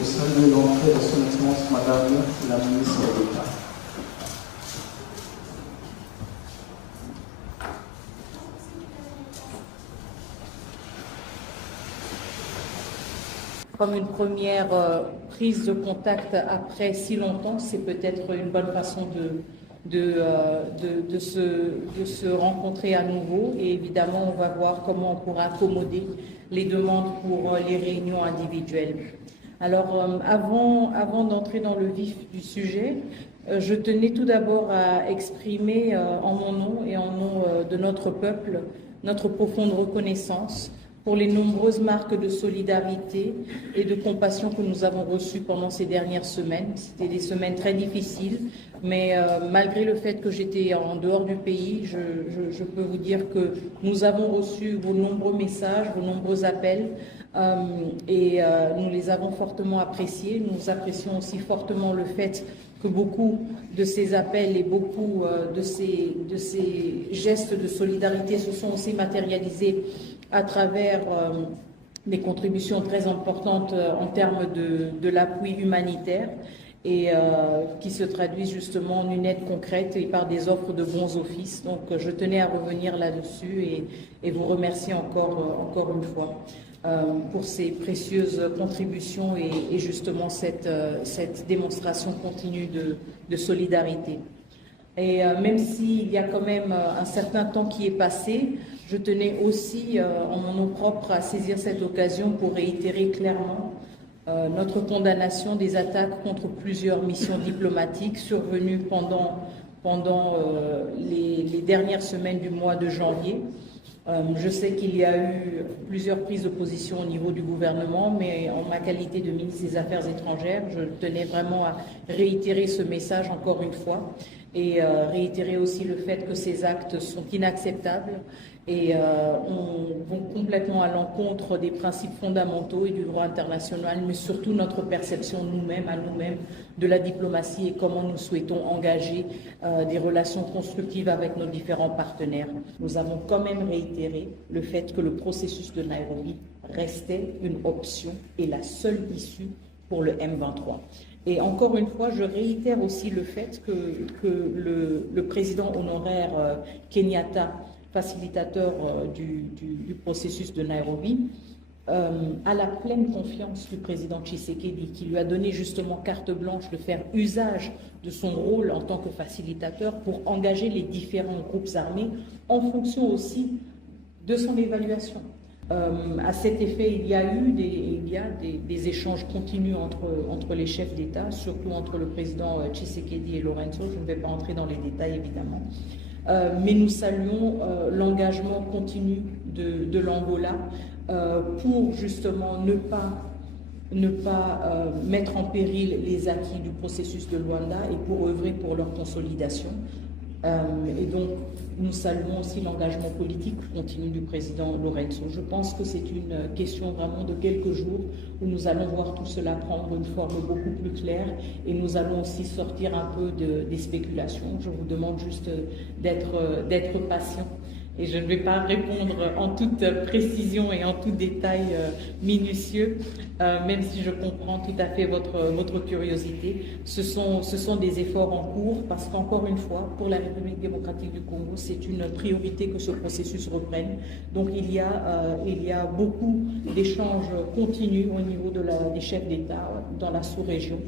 Je salue l'entrée de son Excellence Madame la ministre d'État. Comme une première prise de contact après si longtemps, c'est peut-être une bonne façon de se rencontrer à nouveau. Et évidemment, on va voir comment on pourra accommoder les demandes pour les réunions individuelles. Alors, avant d'entrer dans le vif du sujet, je tenais tout d'abord à exprimer en mon nom et en nom de notre peuple notre profonde reconnaissance pour les nombreuses marques de solidarité et de compassion que nous avons reçues pendant ces dernières semaines. C'était des semaines très difficiles, mais malgré le fait que j'étais en dehors du pays, je peux vous dire que nous avons reçu vos nombreux messages, vos nombreux appels, et nous les avons fortement appréciés. Nous apprécions aussi fortement le fait que beaucoup de ces appels et beaucoup de ces gestes de solidarité se sont aussi matérialisés à travers des contributions très importantes en termes de l'appui humanitaire et qui se traduisent justement en une aide concrète et par des offres de bons offices. Donc je tenais à revenir là-dessus et vous remercier encore une fois pour ces précieuses contributions et justement cette démonstration continue de solidarité. Et même s'il y a quand même un certain temps qui est passé, je tenais aussi, en mon nom propre, à saisir cette occasion pour réitérer clairement notre condamnation des attaques contre plusieurs missions diplomatiques survenues pendant les dernières semaines du mois de janvier. Je sais qu'il y a eu plusieurs prises de position au niveau du gouvernement, mais en ma qualité de ministre des Affaires étrangères, je tenais vraiment à réitérer ce message encore une fois et réitérer aussi le fait que ces actes sont inacceptables et vont complètement à l'encontre des principes fondamentaux et du droit international, mais surtout notre perception nous-mêmes, à nous-mêmes, de la diplomatie et comment nous souhaitons engager des relations constructives avec nos différents partenaires. Nous avons quand même réitéré le fait que le processus de Nairobi restait une option et la seule issue pour le M23. Et encore une fois, je réitère aussi le fait que le président honoraire Kenyatta, facilitateur du processus de Nairobi, a la pleine confiance du président Tshisekedi, qui lui a donné justement carte blanche de faire usage de son rôle en tant que facilitateur pour engager les différents groupes armés en fonction aussi de son évaluation. À cet effet, il y a des échanges continus entre les chefs d'État, surtout entre le président Tshisekedi et Lorenzo. Je ne vais pas entrer dans les détails, évidemment. Mais nous saluons l'engagement continu de l'Angola pour justement ne pas mettre en péril les acquis du processus de Luanda et pour œuvrer pour leur consolidation. Et donc, nous saluons aussi l'engagement politique continu du président Lorenzo. Je pense que c'est une question vraiment de quelques jours où nous allons voir tout cela prendre une forme beaucoup plus claire et nous allons aussi sortir un peu des spéculations. Je vous demande juste d'être patient. Et je ne vais pas répondre en toute précision et en tout détail minutieux, même si je comprends tout à fait votre curiosité. Ce sont des efforts en cours parce qu'encore une fois, pour la République démocratique du Congo, c'est une priorité que ce processus reprenne. Donc il y a beaucoup d'échanges continus au niveau des chefs d'État dans la sous-région.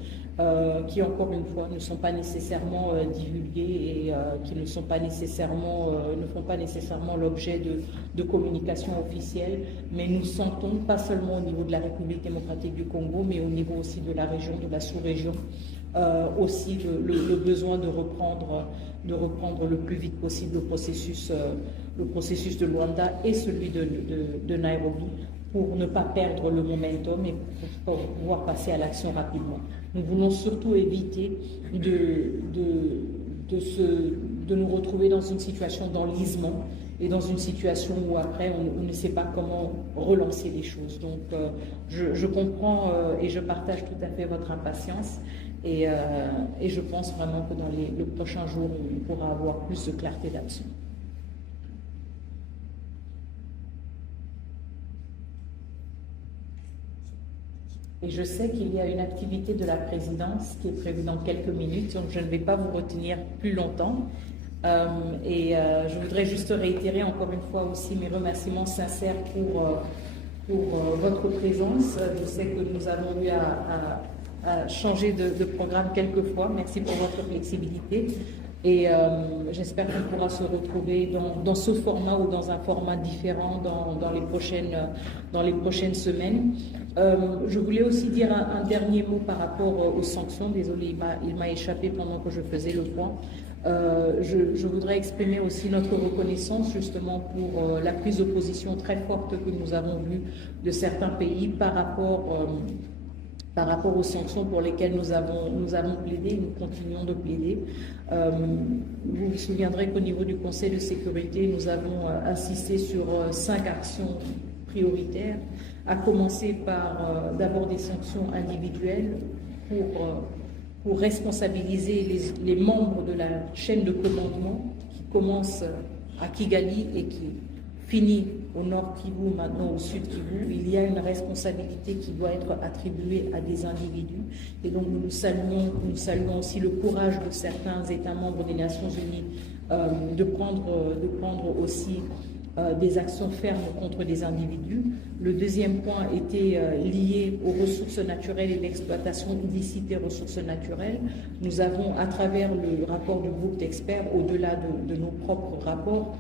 Qui encore une fois ne sont pas nécessairement divulgués et qui ne font pas nécessairement l'objet de communication officielle, mais nous sentons, pas seulement au niveau de la République démocratique du Congo, mais au niveau aussi de la région, de la sous-région, aussi le besoin de reprendre le plus vite possible le processus de Luanda et celui de Nairobi, pour ne pas perdre le momentum et pour pouvoir passer à l'action rapidement. Nous voulons surtout éviter de nous retrouver dans une situation d'enlisement et dans une situation où après on ne sait pas comment relancer les choses. Donc je comprends et je partage tout à fait votre impatience et je pense vraiment que dans le prochain jour, on pourra avoir plus de clarté là-dessus. Et je sais qu'il y a une activité de la présidence qui est prévue dans quelques minutes, donc je ne vais pas vous retenir plus longtemps. Je voudrais juste réitérer encore une fois aussi mes remerciements sincères pour votre présence. Je sais que nous avons eu à changer de programme quelques fois. Merci pour votre flexibilité. Et j'espère qu'on pourra se retrouver dans ce format ou dans un format différent dans les prochaines semaines. Je voulais aussi dire un dernier mot par rapport aux sanctions. Désolée, il m'a échappé pendant que je faisais le point. Je voudrais exprimer aussi notre reconnaissance justement pour la prise de position très forte que nous avons vue de certains pays par rapport aux sanctions pour lesquelles nous avons plaidé, nous continuons de plaider. Vous vous souviendrez qu'au niveau du Conseil de sécurité, nous avons insisté sur 5 actions prioritaires, à commencer par d'abord des sanctions individuelles pour responsabiliser les membres de la chaîne de commandement qui commence à Kigali et qui finit au nord Kivu, maintenant au sud Kivu. Il y a une responsabilité qui doit être attribuée à des individus. Et donc nous saluons aussi le courage de certains États membres des Nations Unies de prendre aussi des actions fermes contre des individus. Le deuxième point était lié aux ressources naturelles et l'exploitation illicite des ressources naturelles. Nous avons, à travers le rapport du groupe d'experts, au-delà de nos propres rapports,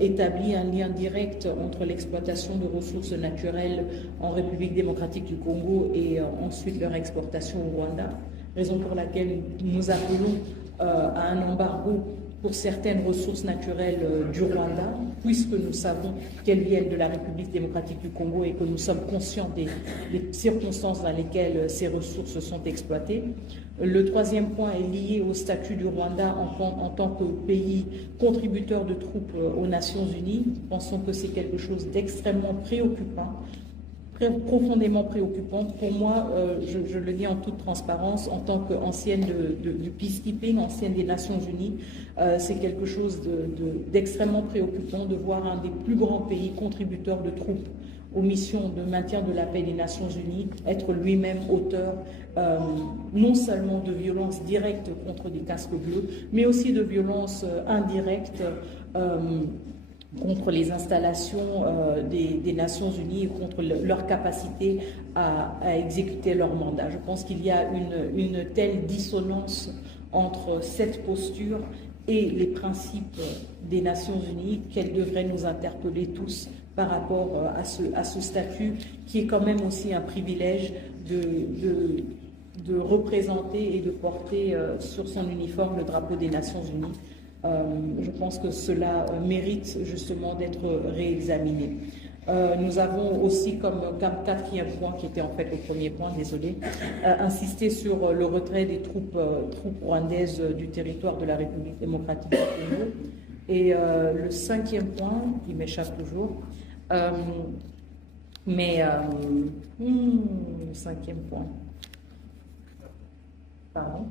établi un lien direct entre l'exploitation de ressources naturelles en République démocratique du Congo et ensuite leur exportation au Rwanda, raison pour laquelle nous appelons à un embargo pour certaines ressources naturelles du Rwanda, puisque nous savons qu'elles viennent de la République démocratique du Congo et que nous sommes conscients des circonstances dans lesquelles ces ressources sont exploitées. Le troisième point est lié au statut du Rwanda en tant que pays contributeur de troupes aux Nations Unies. Nous pensons que c'est quelque chose d'extrêmement préoccupant, profondément préoccupante. Pour moi, je le dis en toute transparence, en tant qu'ancienne du peacekeeping, ancienne des Nations Unies, c'est quelque chose d'extrêmement préoccupant de voir un des plus grands pays contributeurs de troupes aux missions de maintien de la paix des Nations Unies être lui-même auteur non seulement de violences directes contre des casques bleus, mais aussi de violences indirectes contre les installations des Nations Unies et contre leur capacité à exécuter leur mandat. Je pense qu'il y a une telle dissonance entre cette posture et les principes des Nations Unies qu'elle devrait nous interpeller tous par rapport à ce statut qui est quand même aussi un privilège de représenter et de porter sur son uniforme le drapeau des Nations Unies. Je pense que cela mérite justement d'être réexaminé. Nous avons aussi comme quatrième point, qui était en fait le premier point, désolé, insisté sur le retrait des troupes rwandaises du territoire de la République démocratique du Congo. Et le cinquième point, qui m'échappe toujours, le cinquième point, pardon.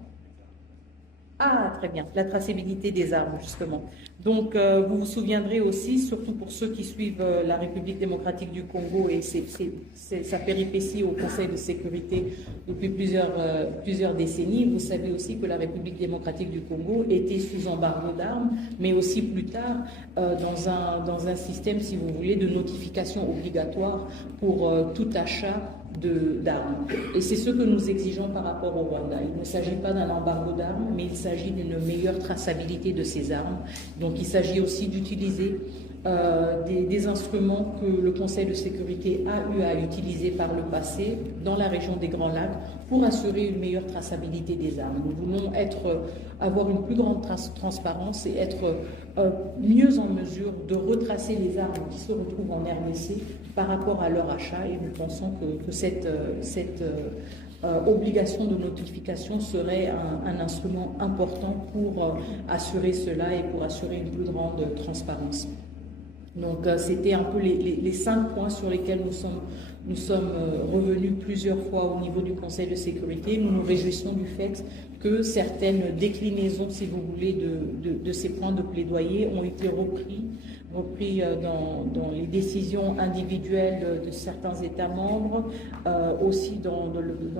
Ah, très bien, la traçabilité des armes, justement. Donc, vous vous souviendrez aussi, surtout pour ceux qui suivent la République démocratique du Congo et sa péripétie au Conseil de sécurité depuis plusieurs décennies, vous savez aussi que la République démocratique du Congo était sous embargo d'armes, mais aussi plus tard dans un système, si vous voulez, de notification obligatoire pour tout achat d'armes. Et c'est ce que nous exigeons par rapport au Rwanda. Il ne s'agit pas d'un embargo d'armes, mais il s'agit d'une meilleure traçabilité de ces armes. Donc il s'agit aussi d'utiliser des instruments que le Conseil de sécurité a eu à utiliser par le passé dans la région des Grands Lacs pour assurer une meilleure traçabilité des armes. Nous voulons avoir une plus grande transparence et être mieux en mesure de retracer les armes qui se retrouvent en RDC par rapport à leur achat, et nous pensons que cette obligation de notification serait un instrument important pour assurer cela et pour assurer une plus grande transparence. Donc c'était un peu les 5 points sur lesquels nous sommes revenus plusieurs fois au niveau du Conseil de sécurité. Nous nous réjouissons du fait que certaines déclinaisons, si vous voulez, de ces points de plaidoyer ont été repris repris dans les décisions individuelles de certains États membres, aussi dans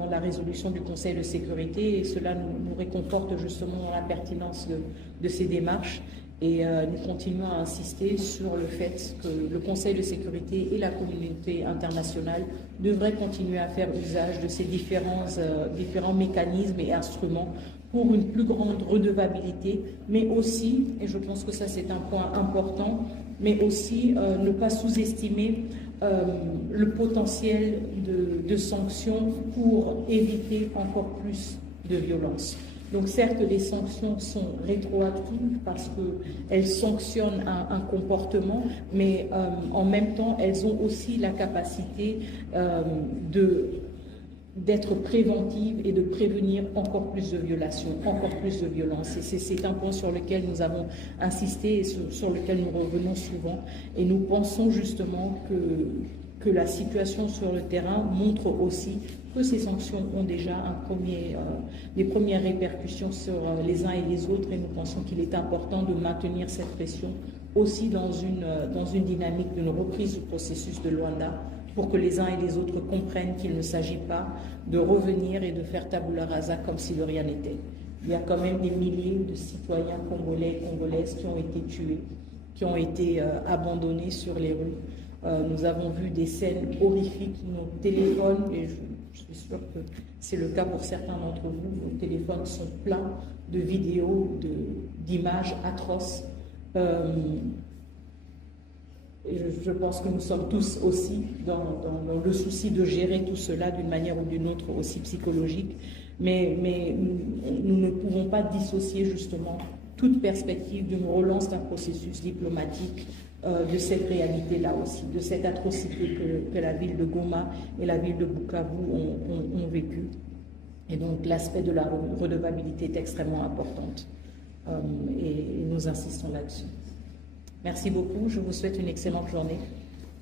la résolution du Conseil de sécurité, et cela nous réconforte justement dans la pertinence de ces démarches. Et nous continuons à insister sur le fait que le Conseil de sécurité et la communauté internationale devraient continuer à faire usage de ces différents mécanismes et instruments pour une plus grande redevabilité, mais aussi, et je pense que ça c'est un point important, mais aussi ne pas sous-estimer le potentiel de sanctions pour éviter encore plus de violence. Donc certes, les sanctions sont rétroactives parce qu'elles sanctionnent un comportement, mais en même temps, elles ont aussi la capacité d'être préventives et de prévenir encore plus de violations, encore plus de violences. Et c'est un point sur lequel nous avons insisté et sur lequel nous revenons souvent. Et nous pensons justement que la situation sur le terrain montre aussi que ces sanctions ont déjà des premières répercussions sur les uns et les autres, et nous pensons qu'il est important de maintenir cette pression aussi dans une dynamique d'une reprise du processus de Luanda, pour que les uns et les autres comprennent qu'il ne s'agit pas de revenir et de faire tabula rasa comme si de rien n'était. Il y a quand même des milliers de citoyens congolais et congolaises qui ont été tués, qui ont été abandonnés sur les rues. Nous avons vu des scènes horrifiques, nos téléphones, et je suis sûre que c'est le cas pour certains d'entre vous, vos téléphones sont pleins de vidéos, d'images atroces. Et je pense que nous sommes tous aussi dans le souci de gérer tout cela d'une manière ou d'une autre, aussi psychologique. Mais nous ne pouvons pas dissocier justement toute perspective d'une relance d'un processus diplomatique de cette réalité-là aussi, de cette atrocité que la ville de Goma et la ville de Bukavu ont vécu. Et donc l'aspect de la redevabilité est extrêmement importante. Et nous insistons là-dessus. Merci beaucoup, je vous souhaite une excellente journée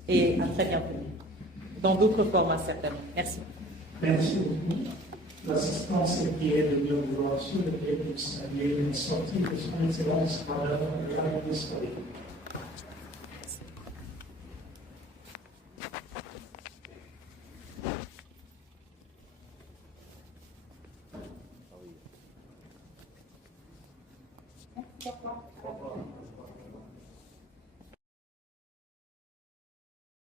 et à très bientôt, dans d'autres formats certainement. Merci. Merci beaucoup. L'assistance est priée de Dieu vouloir sur le fait de saluer une sortie de son excellence Madame la ministre. Merci.